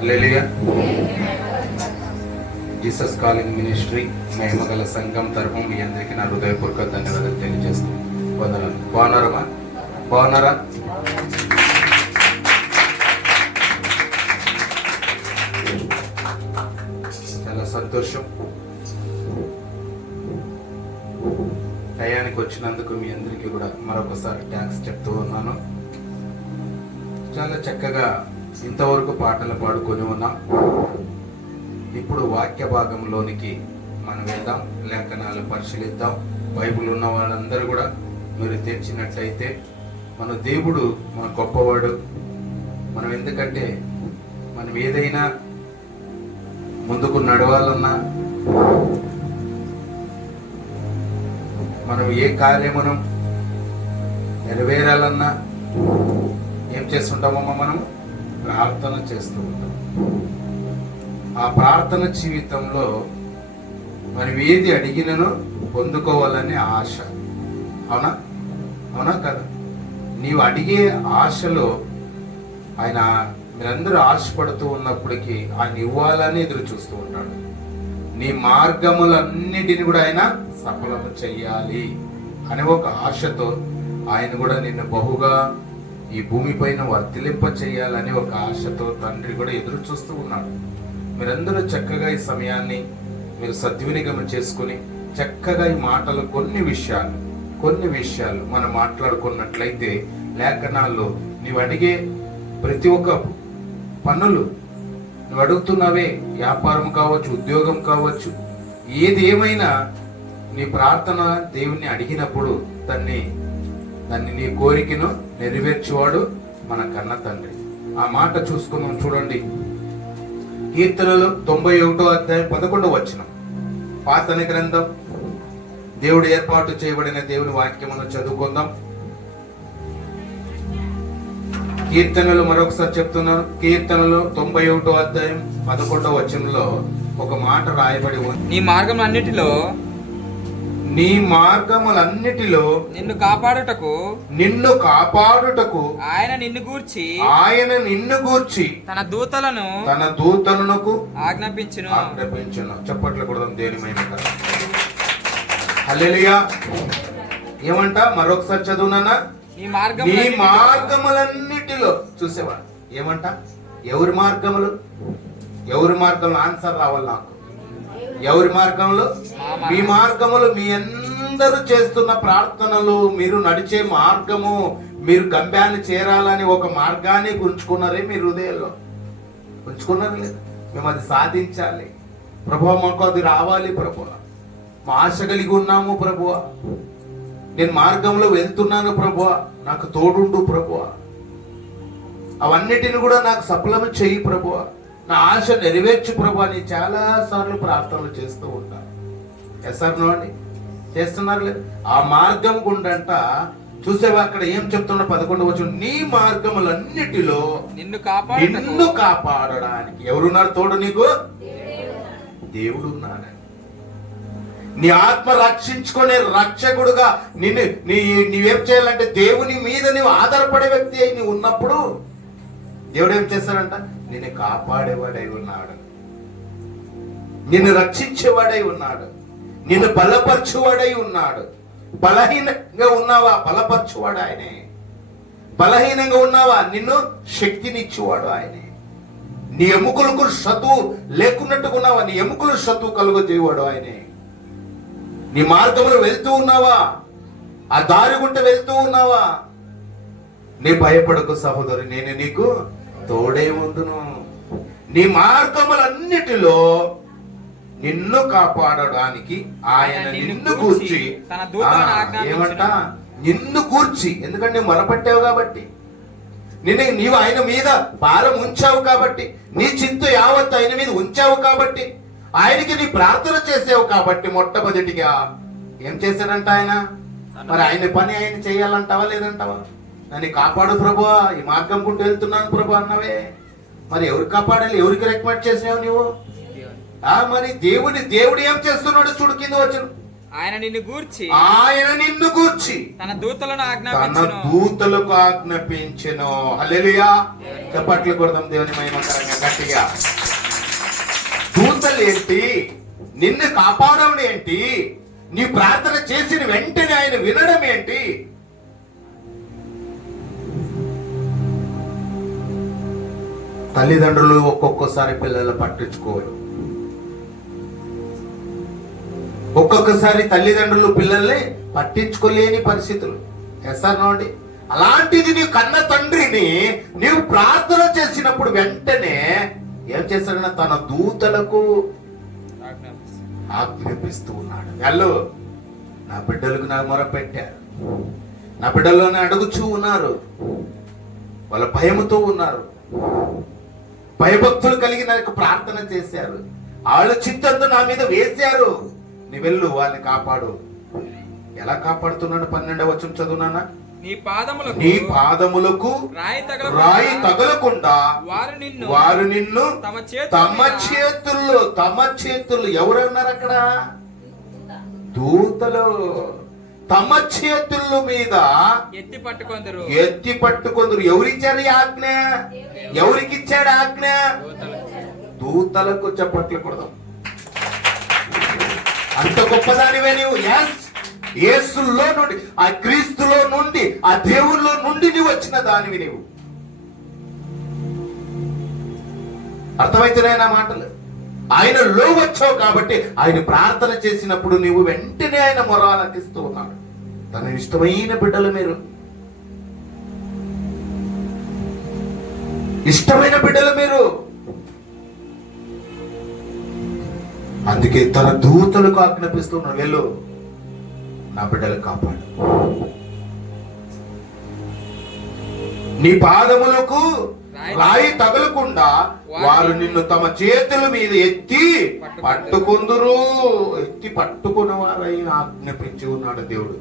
హల్లెలూయా. Jesus calling ministry మహిమగల సంఘం తరఫు మీ అందరికీ నా హృదయపూర్వక ధన్యవాదాలు తెలియజేస్తాను వందనాలు. బాగున్నారమ్మా బాగున్నారా? చాలా సంతోషం. టయానికి వచ్చినందుకు మీ అందరికీ కూడా మరొకసారి థ్యాంక్స్ చెప్తూ ఉన్నాను. చాలా చక్కగా ఇంతవరకు పాటలు పాడుకొని ఉన్నాం. ఇప్పుడు వాక్య భాగంలోనికి మనం వెళ్దాం. లేఖనాలు పరిశీలిద్దాం. బైబుల్ ఉన్న వాళ్ళందరూ కూడా మీరు తెచ్చినట్లయితే మన దేవుడు మన గొప్పవాడు. మనం ఎందుకంటే మనం ఏదైనా ముందుకు నడవాలన్నా మనం ఏ కార్యమును నెరవేరాలన్నా ఏం చేస్తుంటామమ్మా మనం? ప్రార్థన చేస్తూ ఉంటాం. ఆ ప్రార్థన జీవితంలో మనం ఏది అడిగినను పొందుకోవాలనే ఆశ. అవునా? అవునా కదా? నీవు అడిగే ఆశలో ఆయన మీరందరూ ఆశపడుతూ ఉన్నప్పటికీ ఆయన ఇవ్వాలని ఎదురు చూస్తూ ఉంటాడు. నీ మార్గములన్నిటిని కూడా ఆయన సఫలం చెయ్యాలి అనే ఒక ఆశతో ఆయన కూడా నిన్ను బహుగా ఈ భూమిపైన వర్తిలింప చేయాలని ఒక ఆశతో తండ్రి కూడా ఎదురు చూస్తూ ఉన్నాడు. మీరందరూ చక్కగా ఈ సమయాన్ని మీరు సద్వినిగమం చేసుకుని చక్కగా ఈ మాటలు కొన్ని విషయాలు కొన్ని విషయాలు మనం మాట్లాడుకున్నట్లయితే లేఖనాల్లో నీవు అడిగే ప్రతి ఒక్క పనులు నువ్వు అడుగుతున్నావే వ్యాపారం కావచ్చు ఉద్యోగం కావచ్చు ఏది ఏమైనా నీ ప్రార్థన దేవుణ్ణి అడిగినప్పుడు దాన్ని దాన్ని నీ కోరికను నెరవేర్చేవాడు మన కన్న తండ్రి. ఆ మాట చూసుకుందాం చూడండి. కీర్తనలు తొంభై ఒకటో అధ్యాయం పదకొండవ వచ్చిన పాతన గ్రంథం. దేవుడు ఏర్పాటు చేయబడిన దేవుని వాక్యమును చదువుకుందాం. కీర్తనలు మరొకసారి చెప్తున్నాను కీర్తనలు తొంభై ఒకటో అధ్యాయం పదకొండవ వచనంలో ఒక మాట రాయబడి ఉంది. నీ మార్గం అన్నిటిలో నీ మార్గములన్నిటిలో నిన్ను కాపాడుటకు నిన్ను కాపాడుటకు ఆయన నిన్ను గూర్చి ఆయన నిన్ను గూర్చి తన దూతలను తన దూతలకు ఆజ్ఞాపించును. ఆజ్ఞాపించును. చప్పట్లు కొడదాం దేని హల్లెలూయా. ఏమంట? మరొకసారి చదువునానా నీ మార్గం నీ మార్గములన్నిటిలో. చూసేవా ఏమంట? ఎవరి మార్గములు? ఎవరి మార్గంలో ఆన్సర్ రావాలి నాకు? ఎవరి మార్గంలో? మీ మార్గములు మీ అందరూ చేస్తున్న ప్రార్థనలు మీరు నడిచే మార్గము మీరు గమ్యాన్ని చేరాలని ఒక మార్గాన్ని ఉంచుకున్నారే మీ హృదయంలో. ఉంచుకున్నారు లేదు? మేము అది సాధించాలి. ప్రభు మాకు అది రావాలి ప్రభు మా ఆశ కలిగి ఉన్నాము ప్రభువ. నేను మార్గంలో వెళ్తున్నాను ప్రభువ. నాకు తోడుండు ప్రభువ. అవన్నిటిని కూడా నాకు సఫలం చెయ్యి ప్రభువ. నా ఆశ నెరవేర్చు ప్రభు అని చాలా సార్లు ప్రార్థనలు చేస్తూ ఉంటాను ఎస్ఆర్ నో అండి? చేస్తున్నారు లేదు? ఆ మార్గం గుండంట చూసేవా అక్కడ ఏం చెప్తున్నా పదకొండు వచ్చి నీ మార్గములన్నిటిలో నిన్ను కాపాడుటకు. నిన్ను కాపాడడానికి. ఎవరున్నారు తోడు నీకు? దేవుడు ఉన్నాడు నీ ఆత్మ రక్షించుకునే రక్షకుడుగా నిన్ను నీ నీవేం చేయాలంటే దేవుని మీద నీవు ఆధారపడే వ్యక్తి అయి నీవు ఉన్నప్పుడు దేవుడు ఏం చేస్తాడంట? నిన్ను కాపాడేవాడై ఉన్నాడు. నిన్ను రక్షించేవాడై ఉన్నాడు. నిన్ను బలపరచువాడై ఉన్నాడు. బలహీనంగా ఉన్నావా? బలపరచువాడు ఆయనే. బలహీనంగా ఉన్నావా? నిన్ను శక్తినిచ్చేవాడు ఆయనే. నీ ఎముకలకు శత్రువు లేకున్నట్టుగా ఉన్నావా? నీ ఎముకలు శత్రువు కలుగజేవాడు ఆయనే. నీ మార్గంలో వెళ్తూ ఉన్నావా? ఆ దారి గుంట వెళ్తూ ఉన్నావా? నీ భయపడకు సహోదరు నేను నీకు తోడే ఉందును నీ మార్గములన్నిటిలో నిన్ను కాపాడడానికి ఆయన నిన్ను కూర్చి. ఏమంట? నిన్ను కూర్చి ఎందుకంటే నువ్వు మొరపెట్టావు కాబట్టి. నిన్ను నీవు ఆయన మీద భారం ఉంచావు కాబట్టి నీ చింత యావత్ ఆయన మీద ఉంచావు కాబట్టి ఆయనకి నీ ప్రార్థన చేసావు కాబట్టి మొట్టమొదటిగా. ఏం చేశాడంట ఆయన? మరి ఆయన పని ఆయన చేయాలంటావా లేదంటావా? నన్ను కాపాడు ప్రభు ఈ మార్గం గుంటూ వెళ్తున్నాను ప్రభు అన్నవే. మరి ఎవరు కాపాడాలి? ఎవరికి రికమెండ్ చేసావు నువ్వు ఆ మరి దేవుడి దేవుడు ఏం చేస్తున్నాడు చూడు కింద వచ్చును ఆయన నిన్ను గూర్చి ఆయన నిన్ను గూర్చి. తన దూతలను తన ఆజ్ఞాపించును. దూతలకు ఆజ్ఞాపించెను. హల్లెలూయా. చప్పట్లు కొడదాం దేవుని మహిమకరంగా గట్టిగా. దూతలు ఏంటి నిన్ను కాపాడడం ఏంటి? నీ ప్రార్థన చేసిన వెంటనే ఆయన వినడం ఏంటి? తల్లిదండ్రులు ఒక్కొక్కసారి పిల్లలు పట్టించుకోరు. ఒక్కొక్కసారి తల్లిదండ్రులు పిల్లల్ని పట్టించుకోలేని పరిస్థితులు. ఎస్ఆర్ నోండి అలాంటిది నీ కన్న తండ్రిని నీవు ప్రార్థన చేసినప్పుడు వెంటనే ఏం చేశాడన్న తన దూతలకు ఆజ్ఞాపిస్తూ ఉన్నాడు. వెళ్ళు నా బిడ్డలకు నా మొర పెట్టారు. నా బిడ్డలోనే అడుగుచూ ఉన్నారు. వాళ్ళ భయముతో ఉన్నారు. భయభక్తులు కలిగి నాకు ప్రార్థన చేశారు. వాళ్ళు చిత్తంతో నా మీద వేశారు. నీ వెళ్ళు వాళ్ళని కాపాడు. ఎలా కాపాడుతున్నాడు? పన్నెండవ వచ్చం చదువునానా నీ పాదములకు నీ పాదములకు రాయి తగలకుండా వారు నిన్ను వారు నిన్ను తమ చేతుల తమ మీద చేతుల్లో తమ చేతుల్లో ఎవరన్నారు అక్కడ? దూతలు. తమ చేతుల మీద ఎత్తి పట్టుకొందరు. ఎత్తి పట్టుకుందరు. ఎవరిచ్చారు ఆజ్ఞ? ఎవరికి ఇచ్చాడు ఆజ్ఞ? దూతలకు చప్పట్లు కొడదాం. అంత గొప్పదానివే నీవు. ఎస్ యేసులో నుండి ఆ క్రీస్తులో నుండి ఆ దేవుల్లో నుండి నీవు వచ్చిన దానివి నీవు. అర్థమైతేనే నా మాటలు? ఆయనలో వచ్చావు కాబట్టి ఆయన ప్రార్థన చేసినప్పుడు నీవు వెంటనే ఆయన మొర ఆలకిస్తూ ఉన్నాడు. తన ఇష్టమైన బిడ్డలు మీరు. ఇష్టమైన బిడ్డలు మీరు. అందుకే తన దూతలకు ఆజ్ఞాపిస్తున్నాడు వెళ్ళు నా బిడ్డలు కాపాడు. నీ పాదములకు రాయి తగలకుండా వారు నిన్ను తమ చేతుల మీద ఎత్తి పట్టుకుందురు. ఎత్తి పట్టుకున్న వారై ఆజ్ఞాపించి ఉన్నాడు దేవుడు.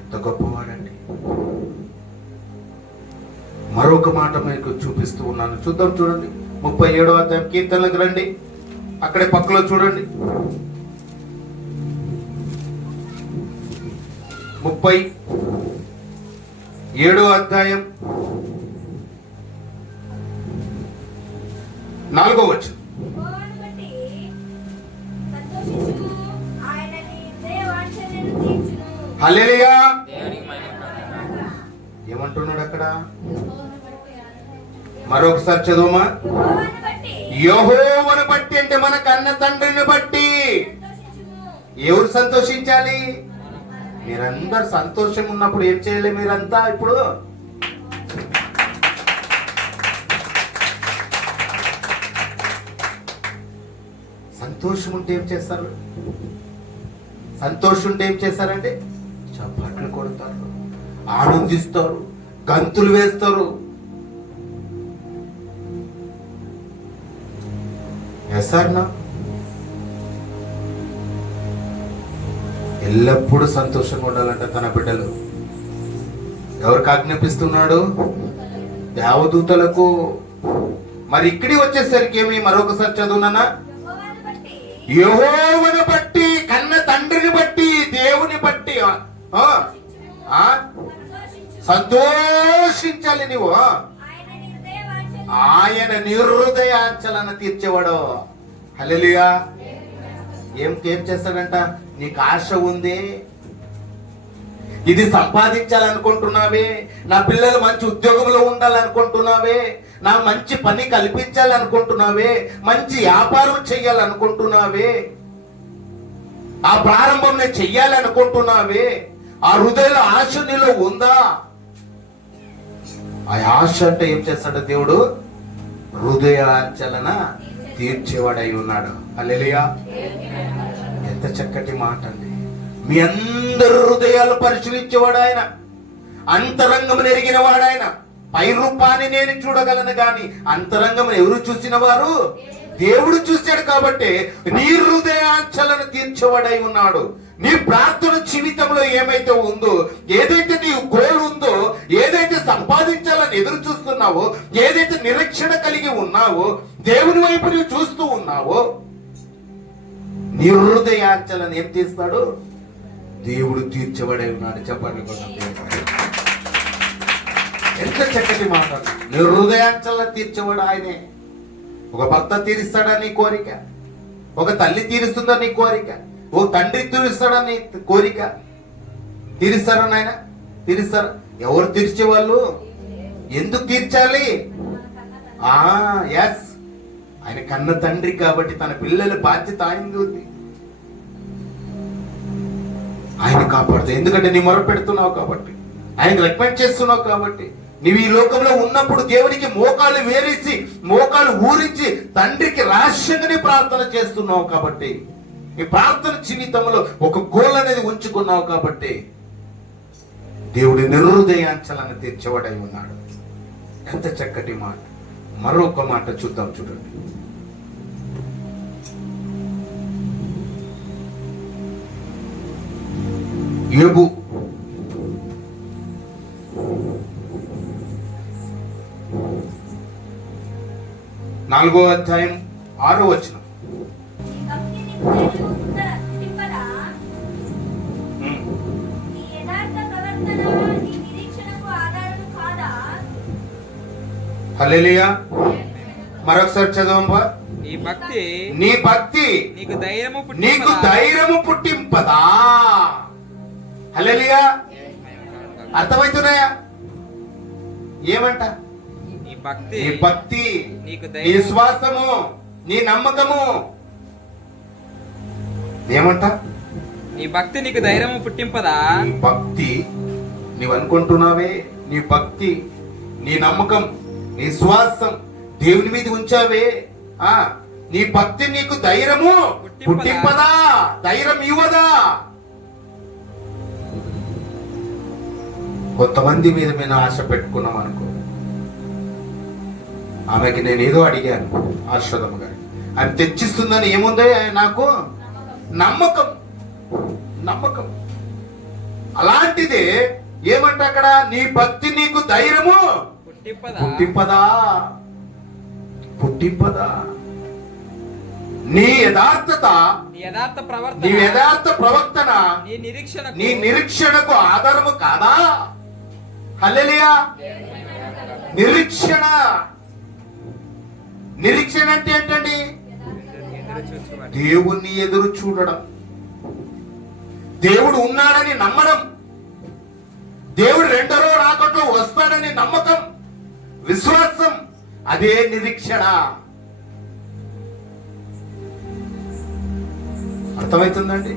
ఎంత గొప్పవాడండి. మరొక మాట మీకు చూపిస్తూ ఉన్నాను. చూద్దాం చూడండి. ముప్పై ఏడో అధ్యాయం కీర్తనలకు రండి. అక్కడే పక్కలో చూడండి. ముప్పై ఏడో అధ్యాయం నాలుగో వచ్చు. హల్లెలూయా! దేవునికి మహిమ కలుగును. ఏమంటున్నాడు అక్కడ? మరొకసారి చదువుమా? యెహోవాను బట్టి. అంటే మన కన్న తండ్రిని బట్టి. ఎవరు సంతోషించాలి? మీరందరు సంతోషం ఉన్నప్పుడు ఏం చేయాలి మీరంతా ఇప్పుడు? సంతోషం ఉంటే ఏం చేస్తారు? సంతోషం ఉంటే ఏం చేస్తారంటే చప్పట్లు కొడతారు ఆనందిస్తారు గంతులు వేస్తారు. ఎస్ ఆర్ నా ఎల్లప్పుడూ సంతోషంగా ఉండాలంట తన బిడ్డలు. ఎవరికి ఆజ్ఞాపిస్తున్నాడు? దేవదూతలకు. మరి ఇక్కడి వచ్చేసరికి ఏమి? మరొకసారి చదువునా బట్టి యహోవను బట్టి కన్న తండ్రిని బట్టి దేవుని బట్టి ఆ, ఆ, సంతోషించాలి నువ్వు ఆయన నీ ఆయన నిర్హృదయాంచలను తీర్చేవాడు. హల్లెలూయా. ఏం ఏం చేస్తాడంట? నీకు ఆశ ఉంది. ఇది సంపాదించాలనుకుంటున్నావే. నా పిల్లలు మంచి ఉద్యోగంలో ఉండాలనుకుంటున్నావే. నా మంచి పని కల్పించాలనుకుంటున్నావే. మంచి వ్యాపారం చెయ్యాలనుకుంటున్నావే ఆ ప్రారంభం నేను చెయ్యాలనుకుంటున్నావే. ఆ హృదయంలో ఆశ నీలో ఉందా? ఆ ఆశ అంటే ఏం చేస్తాడు దేవుడు? హృదయాచలన? తీర్చేవాడై ఉన్నాడు. అల్లెలియా ఎంత చక్కటి మాట అండి. మీ అందరు హృదయాలు పరిశీలించేవాడు ఆయన. అంతరంగం ఎరిగిన వాడు ఆయన. పై రూపాన్ని నేను చూడగలను గాని అంతరంగం ఎవరు చూసిన వారు? దేవుడు చూశాడు కాబట్టి నీ హృదయాంచలను తీర్చేవాడై ఉన్నాడు. నీ ప్రార్థన జీవితంలో ఏమైతే ఉందో ఏదైతే నీ గోల్ ఉందో ఏదైతే సంపాదించాలని ఎదురు చూస్తున్నావో ఏదైతే నిరీక్షణ కలిగి ఉన్నావో దేవుని వైపు నువ్వు చూస్తూ ఉన్నావో నీ హృదయాంచలను ఏం తీస్తాడు? దేవుడు తీర్చబడే ఉన్నాడు. చెప్పండి ఎంత చక్కటి మాట. నీ హృదయాంచలను తీర్చబడు ఆయనే. ఒక భర్త తీరుస్తాడా నీ కోరిక? ఒక తల్లి తీరుస్తుందా నీ కోరిక? ఓ తండ్రి తీరుస్తాడా నీ కోరిక. తీరుస్తారా నాయన? తీరుస్తారు? ఎవరు తీర్చే వాళ్ళు ఎందుకు తీర్చాలి? ఆ ఎస్ ఆయన కన్న తండ్రి కాబట్టి తన పిల్లల బాధ్యత ఆయనది ఉంది. ఆయన కాపాడుతా ఎందుకంటే నీ మొర పెడుతున్నావు కాబట్టి ఆయనకు రికమెండ్ చేస్తున్నావు కాబట్టి నీవు ఈ లోకంలో ఉన్నప్పుడు దేవునికి మోకాలు వేరేసి మోకాలు ఊరించి తండ్రికి రహస్యంగానే ప్రార్థన చేస్తున్నావు కాబట్టి నీ ప్రార్థన జీవితంలో ఒక గోల్ అనేది ఉంచుకున్నావు కాబట్టి దేవుడి నిర్హృదయాంచలను తీర్చేవాడై ఉన్నాడు. ఎంత చక్కటి మాట. మరొక మాట చూద్దాం చూడండి. ఏబు నాలుగో అధ్యాయం ఆరో వచ్చిన హల్లెలూయా. మరొకసారి చదవంబా ఈ భక్తి నీ భక్తి నీకు ధైర్యము పుట్టింపదా? నీకు ధైర్యము పుట్టింపదా? హల్లెలూయా. అర్థమవుతున్నాయా? ఏమంట? నీ భక్తి నీ భక్తి నీకు నీ ధైర్యం విశ్వాసము నీ నమ్మకము. ఏమంట? నీ భక్తి నీకు ధైర్యము పుట్టింపదా? నీ భక్తి నీవు అనుకుంటున్నావే నీ భక్తి నీ నమ్మకం. నీ శ్వాసం దేవుని మీద ఉంచావే. ఆ నీ భక్తి నీకు ధైర్యము. పుట్టింపదా? పుట్టింపదా. ధైర్యం ఇవ్వదా. కొంతమంది మీద మేము ఆశ పెట్టుకున్నాం అనుకో. ఆమెకి నేను ఏదో అడిగాను ఆశ్రదమ్మ గారి. ఆమె తెచ్చిస్తుందని ఏముంది నాకు? నమ్మకం. నమ్మకం. అలాంటిదే ఏమంట అక్కడ నీ భక్తి నీకు ధైర్యము. పుట్టింపదా? పుట్టింపదా? నీ యథార్థత నీ యథార్థ నీ ప్రవర్తన యథార్థ ప్రవర్తన నీ నిరీక్షణ నీ నిరీక్షణకు ఆధారము కాదా? హల్లెలూయా. నిరీక్షణ. నిరీక్షణ అంటే ఏంటండి. దేవుణ్ణి ఎదురు చూడడం. దేవుడు ఉన్నాడని నమ్మడం. దేవుడు రెండరో రాకట్లో వస్తాడని నమ్మకం. విశ్వాసం అదే నిరీక్షణ. అర్థమవుతుందండి?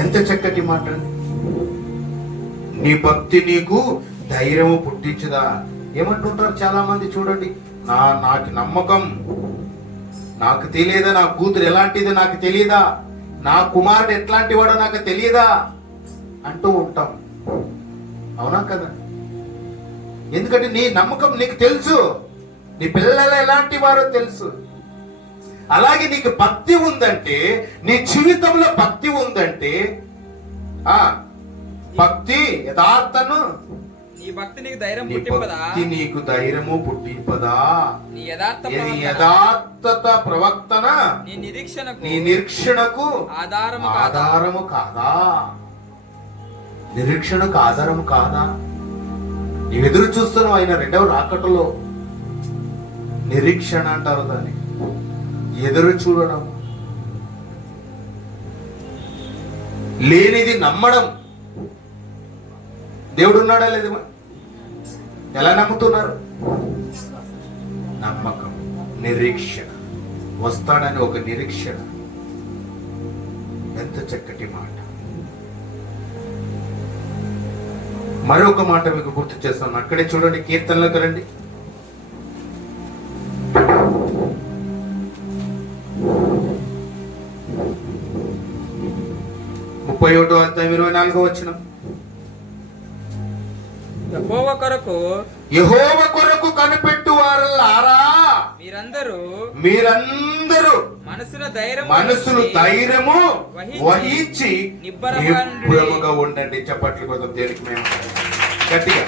ఎంత చక్కటి మాట నీ భక్తి నీకు ధైర్యము పుట్టించదా? ఏమంటుంటారు చాలా మంది చూడండి నా నాకు నమ్మకం. నాకు తెలియదా నా కూతురు ఎలాంటిది నాకు తెలియదా? నా కుమారుడు ఎట్లాంటి వాడో నాకు తెలియదా? అంటూ ఉంటాం. అవునా కదా? ఎందుకంటే నీ నమ్మకం నీకు తెలుసు. నీ పిల్లలు ఎలాంటి వారో తెలుసు. అలాగే నీకు భక్తి ఉందంటే నీ జీవితంలో భక్తి ఉందంటే ఆ భక్తి యథార్థను నీ భక్తి నీకు ధైర్యం పుట్టింపదా? నీకు ధైర్యము పుట్టింపదా? నీ యథార్థత ప్రవక్తన నీ నిరీక్షణకు నీ నిరీక్షణకు ఆధారము ఆధారము కాదా? నిరీక్షణకు ఆధారము కాదా? నీవు ఎదురు చూస్తున్నావు ఆయన రెండవ రాకటలో నిరీక్షణ అంటారు దాన్ని. ఎదురు చూడడం. లేనిది నమ్మడం. దేవుడు ఉన్నాడా లేదు? ఎలా నమ్ముతున్నారు? నమ్మకం నిరీక్షణ. వస్తాడని ఒక నిరీక్షణ. ఎంత చక్కటి మాట. మరొక మాట మీకు గుర్తు చేస్తాను. అక్కడే చూడండి కీర్తనలోకి రండి ముప్పై ఒకటో అధ్యాయం ఇరవై నాలుగో వచ్చిన యెహోవా కొరకు యహోవ కొరకు కనిపెట్టు వారల్లారా మీరందరూ మీరందరూ మనసున ధైర్యము వహించి నిబ్బరముగా ఉండుడి. చప్పట్లు కోసం దేనికి మేము గట్టిగా.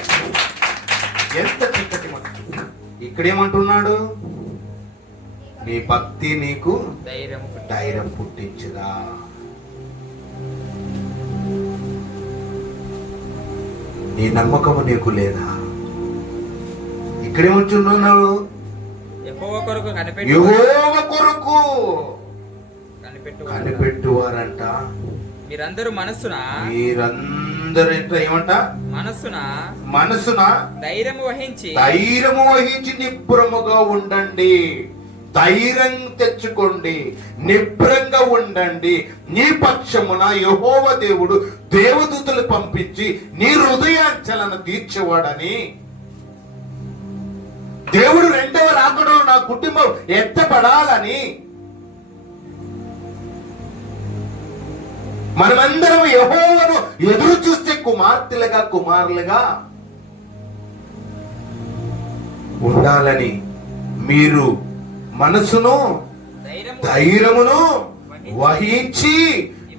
ఎంత చక్కటి మాట ఇక్కడేమంటున్నాడు? నీ భక్తి నీకు ధైర్యం ధైర్యం పుట్టించుదా? నీ నమ్మకము నీకు లేదా? ఇక్కడే ఉంచున్నావు యెహోవా కొరకు కనిపెట్టువారంట. మీరందరూ మనస్సున? మీరందరూ ఎంత ఏమంట? మనస్సున? మనసున ధైర్యము వహించి ధైర్యము వహించి నిబ్బరముగా ఉండండి. ధైర్యం తెచ్చుకోండి. నిబ్రంగా ఉండండి. నీ పక్షమున యహోవ దేవుడు దేవదూతలు పంపించి నీ హృదయాంచలను తీర్చేవాడని దేవుడు రెండవ రాకడలో నా కుటుంబం ఎత్తపడాలని మనమందరం యహోవను ఎదురు చూస్తే కుమార్తెలుగా కుమారులుగా ఉండాలని మీరు మనసును ధైర్యము ధైర్యమును వహించి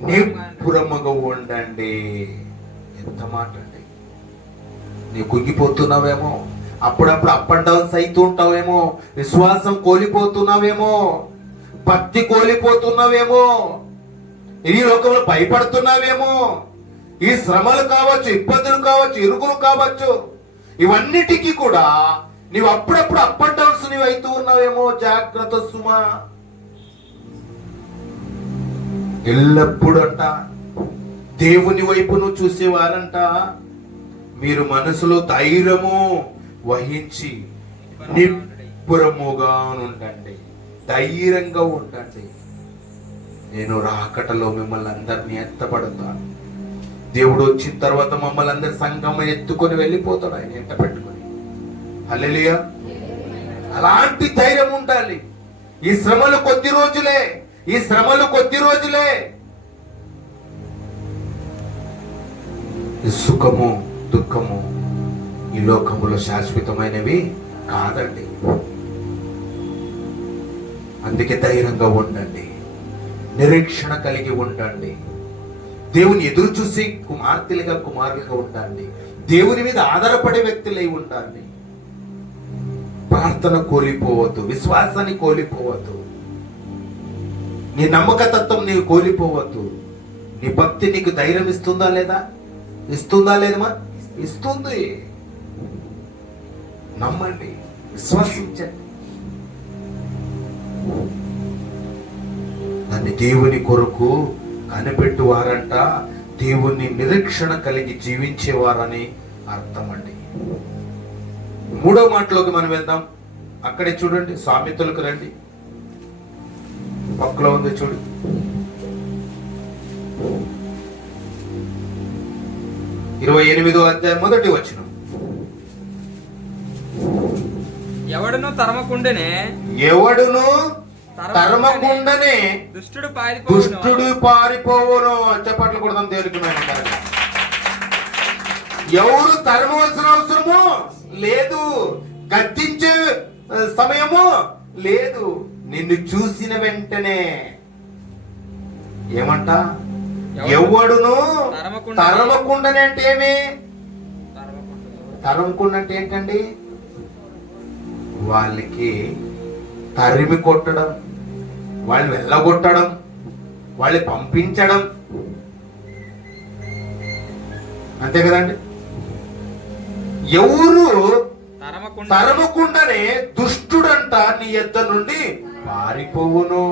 నిపురముగా ఉండండి. ఎంత మాట అండి. నీ కుంగిపోతున్నావేమో. అప్పుడప్పుడు అప్ అండ్ డౌన్స్ అవుతూ ఉంటావేమో విశ్వాసం కోల్పోతున్నావేమో భక్తి కోల్పోతున్నావేమో ఈ లోకంలో భయపడుతున్నావేమో ఈ శ్రమలు కావచ్చు ఇబ్బందులు కావచ్చు ఇరుగులు కావచ్చు ఇవన్నిటికీ కూడా నీవు అప్పుడప్పుడు అప్ అండ్ డౌన్స్ నీవు అవుతూ ఉన్నావేమో జాగ్రత్త సుమా. ఎల్లప్పుడూ అంట దేవుని వైపు నువ్వు చూసేవారంట. మీరు మనసులో ధైర్యము వహించి నిప్పురముగా ఉండండి ధైర్యంగా ఉండండి. నేను రాకటలో మిమ్మల్ని అందరినీ ఎత్తపడతాను దేవుడు వచ్చిన తర్వాత మమ్మల్ని అందరి సంఘం ఎత్తుకొని వెళ్ళిపోతాడు ఆయన ఎంట పెట్టుకొని. అల్లెలియా అలాంటి ధైర్యం ఉండాలి. ఈ శ్రమలు కొద్ది రోజులే. ఈ శ్రమలు కొద్ది రోజులే. సుఖము దుఃఖము ఈ లోకములో శాశ్వతమైనవి కాదండి. అందుకే ధైర్యంగా ఉండండి. నిరీక్షణ కలిగి ఉండండి. దేవుని ఎదురు చూసి కుమార్తెలుగా కుమారులుగా ఉండండి. దేవుని మీద ఆధారపడే వ్యక్తులై ఉండండి. ప్రార్థన కోల్పోవద్దు విశ్వాసాన్ని కోల్పోవద్దు. నీ నమ్మకతత్వం నీవు కోల్పోవద్దు. నీ భక్తి నీకు ధైర్యం ఇస్తుందా లేదా? ఇస్తుందా లేదమ్మా? ఇస్తుంది. నమ్మండి విశ్వసించండి. దాన్ని దేవుని కొరకు కనిపెట్టువారంట దేవుని నిరీక్షణ కలిగి జీవించేవారని అర్థం అండి మూడో మాటలోకి మనం వెళ్దాం. అక్కడే చూడండి సామెతలకు రండి. పక్కలో ఉంది చూడు. ఇరవై ఎనిమిదో అధ్యాయం మొదటి వచ్చిన ఎవడును తరమకుండనే? ఎవడును తరమకుండనే. దుష్టుడు పారిపోవును. దుష్టుడు పారిపోవును. చప్పట్లు కొడదాం కలుగును. ఎవరు తరమవలసిన అవసరము? లేదు. గద్దించే సమయము? లేదు. నిన్ను చూసిన వెంటనే. ఏమంట? ఎవడును తరమకుండనే- అంటే ఏమి. తరమకుండా అంటే ఏంటండి? వాళ్ళకి తరిమి కొట్టడం వాళ్ళు వెళ్ళగొట్టడం వాళ్ళు పంపించడం. అంతే కదండి? ఎవరు తరమకుండ తరమకుండానే దుష్టుడంట నీ యొద్ద నుండి పారిపోవును.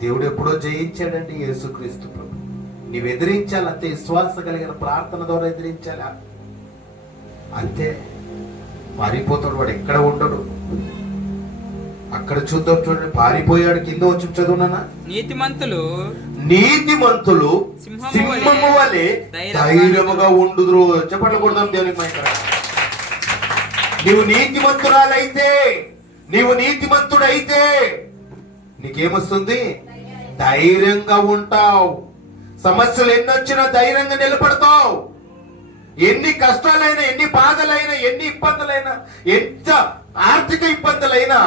దేవుడు ఎప్పుడో జయించాడండి యేసుక్రీస్తు ప్రభు. నీవు ఎదిరించాలి అంతే విశ్వాస కలిగిన ప్రార్థన ద్వారా ఎదిరించాలా? అంతే. పారిపోతాడు వాడు ఎక్కడ ఉండడు? అక్కడ చూద్దాం చూడండి పారిపోయాడు కింద వచ్చి చదువునా నీతిమంతులు నీతిమంతులు సింహము వలె ధైర్యముగా ఉండుదురు. చెప్పట్లు కొడదాం దేవునికి మైకర నీవు నీతిమంతురాలైతే నీవు నీతిమంతుడైతే నీకేమొస్తుంది? ధైర్యంగా ఉంటావు. సమస్యలు ఎన్నొచ్చినా ధైర్యంగా నిలబడతావు. ఎన్ని కష్టాలైనా ఎన్ని బాధలైనా ఎన్ని ఇబ్బందులైనా ఎంత ఆర్థిక ఇబ్బందులైనా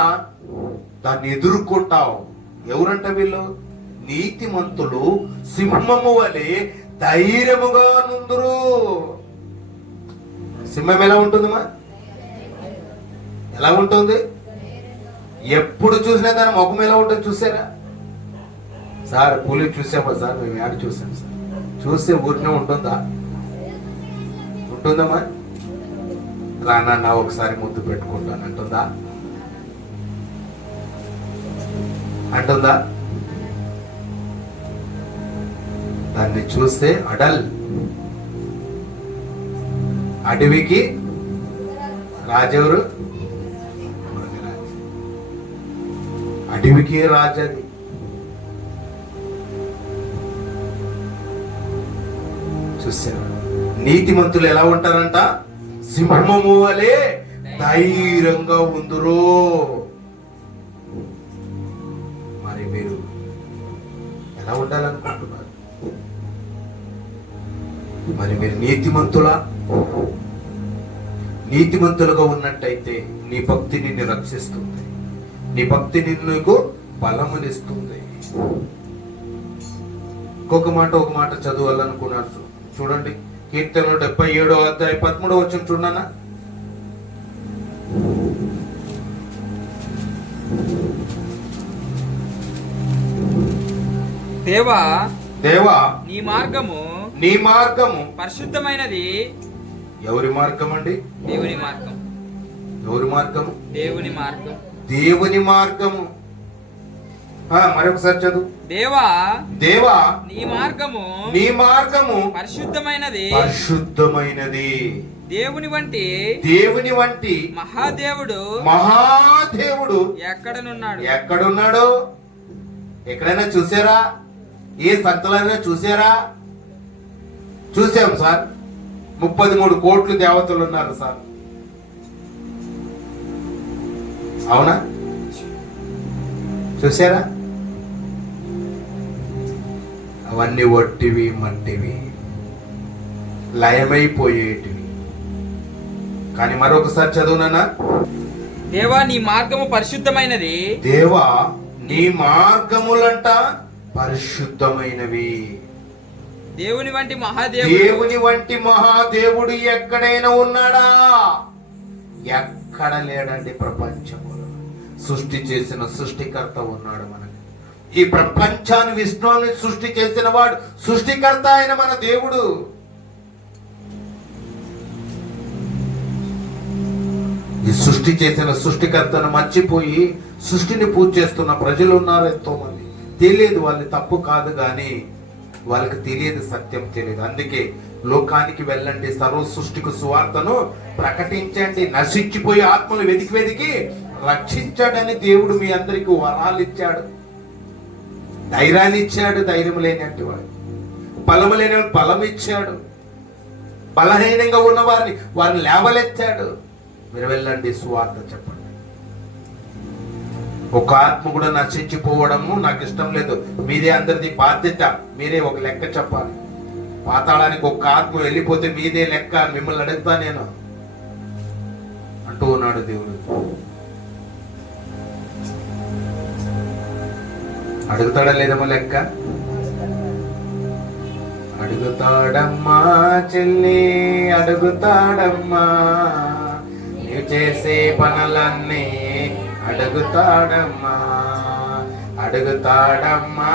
దాన్ని ఎదుర్కొంటావు ఎవరంట వీళ్ళు? నీతిమంతులు సింహము వలె ధైర్యముగా నుందురు. సింహం ఎలా ఉంటుందమ్మా? ఎలా ఉంటుంది? ఎప్పుడు చూసినా దాని ముఖం ఎలా ఉంటుంది చూసారా? సార్ పులి చూసామా సార్? మేము యాడ్ చూసాం సార్? చూస్తే ఊరినే ఉంటుందా? అంటుందమ్మా రానన్నా ఒకసారి ముద్దు పెట్టుకుంటాను. అంటుందా? అంటుందా? దాన్ని చూస్తే అడల్. అడవికి రాజెవరు? అడవికి రాజది. చూసారు నీతిమంతులు ఎలా ఉంటారంట? సింహము వలె ధైర్యంగా ఉందరు. మరి మీరు ఎలా ఉండాలనుకుంటున్నారు? మరి మీరు నీతిమంతులా? నీతిమంతులుగా ఉన్నట్టయితే నీ భక్తి నిన్ను రక్షిస్తుంది. నీ భక్తి నిన్నుకు బలమునిస్తుంది. ఇంకొక మాట ఒక మాట చదవాలనుకున్నారు చూడండి. కీర్తన డెబ్బై ఏడో అధ్యాయ పదమూడో వచ్చిన చూడనా దేవా దేవా నీ మార్గము నీ మార్గము పరిశుద్ధమైనది. ఎవరి మార్గం అండి దేవుని మార్గం. ఎవరి మార్గము? దేవుని మార్గం. దేవుని మార్గము. మరొకసారి చదువు. దేవా దేవా నీ మార్గము నీ మార్గము పరిశుద్ధమైనది. పరిశుద్ధమైనది. దేవుని వంటి దేవుని వంటి మహాదేవుడు మహాదేవుడు ఎక్కడనున్నాడు? ఎక్కడున్నాడు? ఎక్కడైనా చూసారా? ఏ సంతలైనా చూసారా? చూసాం సార్. ముప్పది మూడు కోట్లు దేవతలు ఉన్నారు సార్. అవునా? చూసారా? అవన్నీ ఒట్టివి మట్టివి లయమైపోయేటివి. కానీ మరొకసారి చదువునన్నా దేవా నీ మార్గము పరిశుద్ధమైనది. దేవా నీ మార్గములంట పరిశుద్ధమైనవి. దేవుని వంటి మహాదేవుడు. దేవుని వంటి మహాదేవుడు ఎక్కడైనా ఉన్నాడా? ఎక్కడ లేడండి ప్రపంచంలో. సృష్టి చేసిన సృష్టికర్త ఉన్నాడు మనకి ఈ ప్రపంచాన్ని విష్ణువుని సృష్టి చేసిన వాడు సృష్టికర్త అయిన మన దేవుడు. ఈ సృష్టి చేసిన సృష్టికర్తను మర్చిపోయి సృష్టిని పూజ చేస్తున్న ప్రజలు ఉన్నారు ఎంతో మంది తెలియదు వాళ్ళని తప్పు కాదు కానీ వాళ్ళకి తెలియదు సత్యం తెలియదు. అందుకే లోకానికి వెళ్ళండి సర్వ సృష్టికి సువార్తను ప్రకటించండి. నశించిపోయి ఆత్మలు వెతికి వెతికి రక్షించాడని దేవుడు మీ అందరికి వరాలు ఇచ్చాడు. ధైర్యాన్ని ఇచ్చాడు ధైర్యం లేనట్టు వాడు. బలము లేని బలం ఇచ్చాడు. బలహీనంగా ఉన్న వారిని వారిని లేవలెత్తాడు. మీరు వెళ్ళండి సువార్త చెప్పండి. ఒక ఆత్మ కూడా నశించిపోవడము నాకు ఇష్టం లేదు. మీదే అందరిది బాధ్యత మీరే ఒక లెక్క చెప్పాలి. పాతాళానికి ఒక ఆత్మ వెళ్ళిపోతే మీదే లెక్క మిమ్మల్ని అడుగుతా నేను. అంటూ ఉన్నాడు దేవుడు. అడుగుతాడా లేదమ్మా లెక్క? అడుగుతాడమ్మా చెల్లి అడుగుతాడమ్మా. నీవు చేసే పనులన్నీ అడుగుతాడమ్మా. అడుగుతాడమ్మా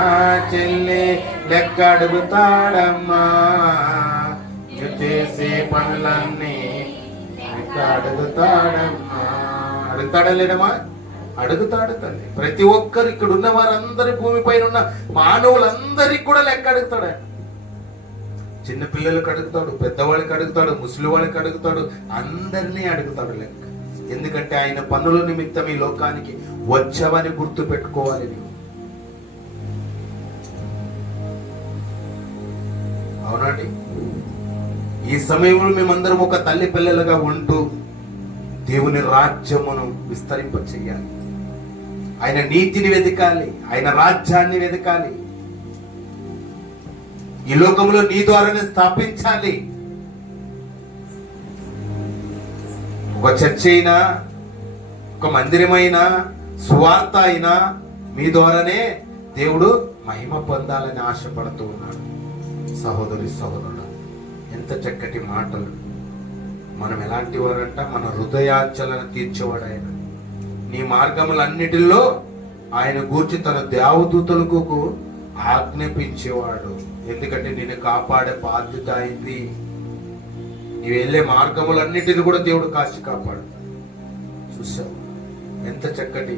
చెల్లి లెక్క అడుగుతాడమ్మా. నువ్వు చేసే పనులన్నీ లెక్క అడుగుతాడమ్మా. అడుగుతాడా లేదమ్మా? అడుగుతాడు తల్లి. ప్రతి ఒక్కరు ఇక్కడ ఉన్న వారందరి భూమిపైన ఉన్న మానవులందరికీ కూడా లెక్క అడుగుతాడు. ఆయన. చిన్న పిల్లలకు అడుగుతాడు పెద్దవాళ్ళకి అడుగుతాడు ముసలి వాళ్ళకి అడుగుతాడు అందరినీ అడుగుతాడు లెక్క. ఎందుకంటే ఆయన పనుల నిమిత్తం ఈ లోకానికి వచ్చావని గుర్తు పెట్టుకోవాలి నీవు. అవునండి ఈ సమయంలో మేమందరం ఒక తల్లి పిల్లలుగా ఉంటూ దేవుని రాజ్యమును విస్తరింప చెయ్యాలి ఆయన నీతిని వెతకాలి ఆయన రాజ్యాన్ని వెతకాలి. ఈ లోకంలో నీ ద్వారానే స్థాపించాలి. ఒక చర్చ అయినా ఒక మందిరమైనా సువార్త అయినా మీ ద్వారానే దేవుడు మహిమ పొందాలని ఆశపడుతూ ఉన్నాడు. సహోదరి సహోదరుడు ఎంత చక్కటి మాటలు. మనం ఎలాంటి వారంట? మన హృదయాంచలను తీర్చేవాడు ఆయన. నీ మార్గములన్నిటిలో ఆయన గూర్చి తన దేవదూతలకు ఆజ్ఞాపించేవాడు. ఎందుకంటే నిన్ను కాపాడే బాధ్యత అయింది నీవు వెళ్ళే మార్గములన్నిటిని కూడా దేవుడు కాచి కాపాడు. చూసావు ఎంత చక్కటి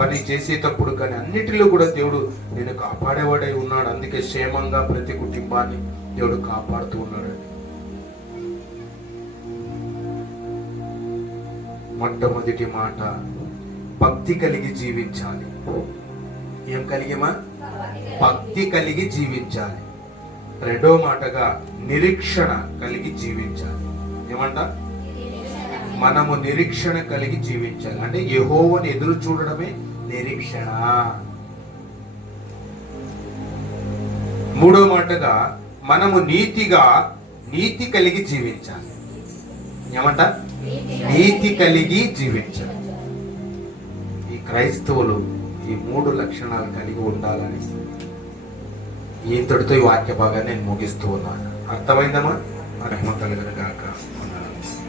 పని చేసేటప్పుడు కానీ అన్నిటిలో కూడా దేవుడు నేను కాపాడేవాడై ఉన్నాడు. అందుకే క్షేమంగా ప్రతి కుటుంబాన్ని దేవుడు కాపాడుతూ ఉన్నాడు. మొట్టమొదటి మాట భక్తి కలిగి జీవించాలి. ఏం కలిగిమా? భక్తి కలిగి జీవించాలి. రెండో మాటగా నిరీక్షణ కలిగి జీవించాలి. ఏమంట? మనము నిరీక్షణ కలిగి జీవించాలి. అంటే యహోవని ఎదురు చూడడమే నిరీక్షణ. మూడో మాటగా మనము నీతిగా నీతి కలిగి జీవించాలి. ఏమంట? నీతి కలిగి జీవించాలి. క్రైస్తవులు ఈ మూడు లక్షణాలు కలిగి ఉండాలని ఇంతటితో ఈ వాక్య భాగాన్ని నేను ముగిస్తూ ఉన్నాను. అర్థమైందమ్మా? మహిమ కలుగును